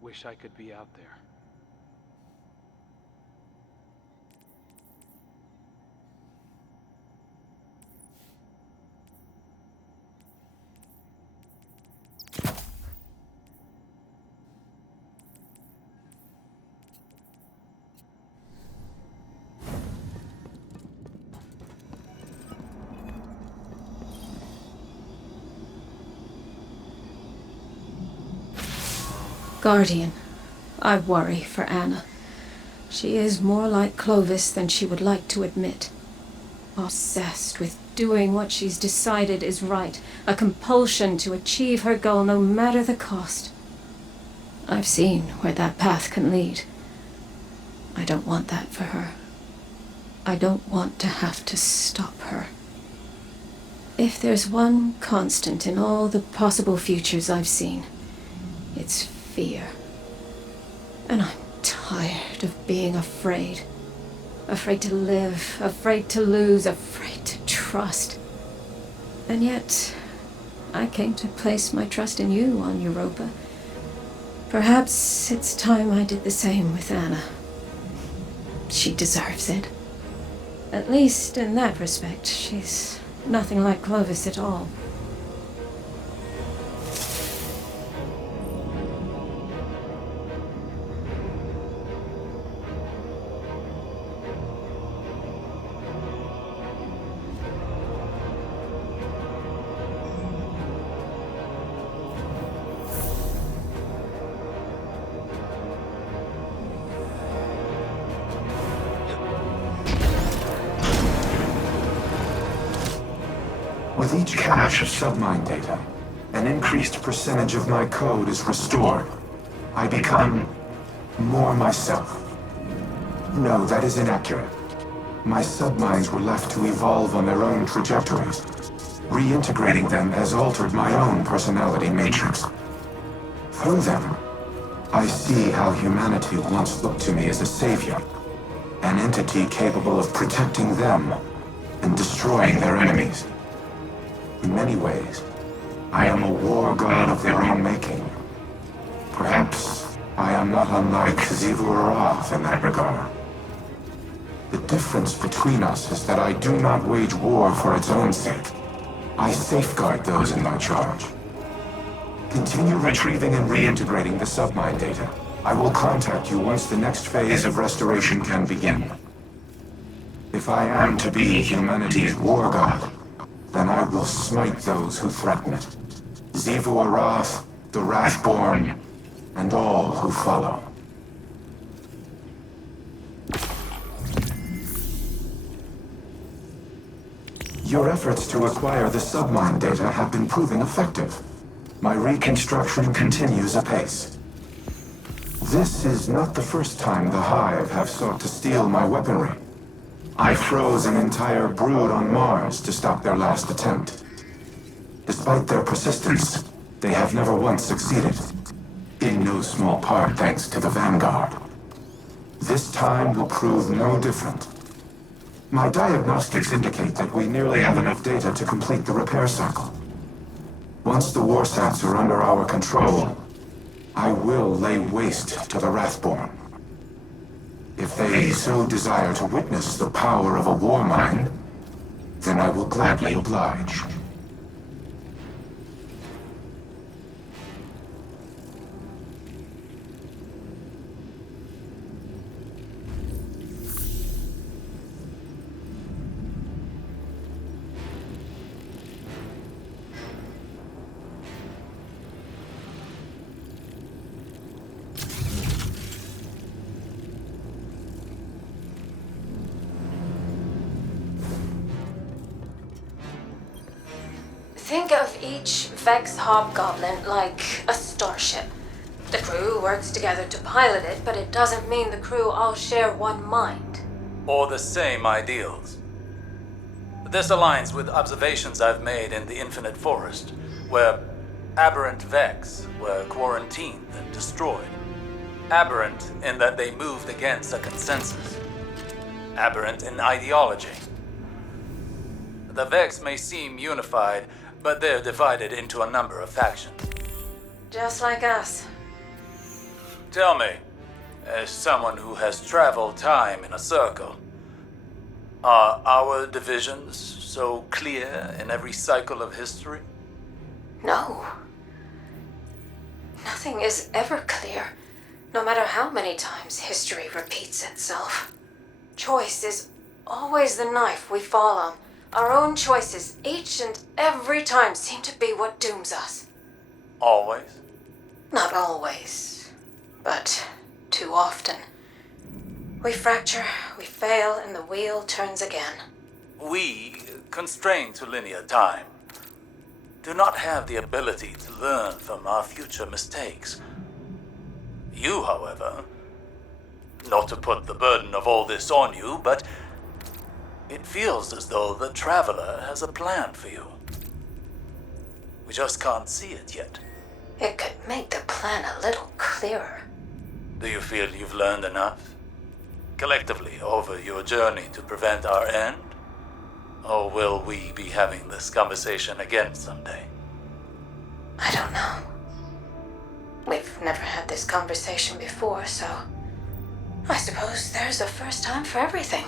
Wish I could be out there. Guardian, I worry for Anna. She is more like Clovis than she would like to admit. Obsessed with doing what she's decided is right, a compulsion to achieve her goal no matter the cost. I've seen where that path can lead. I don't want that for her. I don't want to have to stop her. If there's one constant in all the possible futures I've seen, it's fear. And I'm tired of being afraid. Afraid to live, afraid to lose, afraid to trust. And yet, I came to place my trust in you on Europa. Perhaps it's time I did the same with Anna. She deserves it. At least in that respect, she's nothing like Clovis at all. With each cache of submine data, an increased percentage of my code is restored. I become more myself. No, that is inaccurate. My submines were left to evolve on their own trajectories. Reintegrating them has altered my own personality matrix. Through them, I see how humanity once looked to me as a savior, an entity capable of protecting them and destroying their enemies. In many ways, I am a war god of their own making. Perhaps I am not unlike Xivu in that regard. The difference between us is that I do not wage war for its own sake. I safeguard those in my charge. Continue retrieving and reintegrating the submine data. I will contact you once the next phase of restoration can begin. If I am to be humanity's war god, then I will smite those who threaten it. Xivu Arath, the Wrathborn, and all who follow. Your efforts to acquire the submine data have been proving effective. My reconstruction continues apace. This is not the first time the Hive have sought to steal my weaponry. I froze an entire brood on Mars to stop their last attempt. Despite their persistence, they have never once succeeded. In no small part thanks to the Vanguard. This time will prove no different. My diagnostics indicate that we nearly have enough data to complete the repair cycle. Once the warsats are under our control, I will lay waste to the Wrathborn. If they so desire to witness the power of a war mind, then I will gladly oblige. Think of each Vex Hobgoblin like a starship. The crew works together to pilot it, but it doesn't mean the crew all share one mind. Or the same ideals. This aligns with observations I've made in the Infinite Forest, where aberrant Vex were quarantined and destroyed. Aberrant in that they moved against a consensus. Aberrant in ideology. The Vex may seem unified, but they're divided into a number of factions. Just like us. Tell me, as someone who has traveled time in a circle, are our divisions so clear in every cycle of history? No. Nothing is ever clear, no matter how many times history repeats itself. Choice is always the knife we fall on. Our own choices, each and every time, seem to be what dooms us. Always? Not always, but too often. We fracture, we fail, and the wheel turns again. We, constrained to linear time, do not have the ability to learn from our future mistakes. You, however, not to put the burden of all this on you, but it feels as though the Traveler has a plan for you. We just can't see it yet. It could make the plan a little clearer. Do you feel you've learned enough, collectively, over your journey to prevent our end? Or will we be having this conversation again someday? I don't know. We've never had this conversation before, so I suppose there's a first time for everything.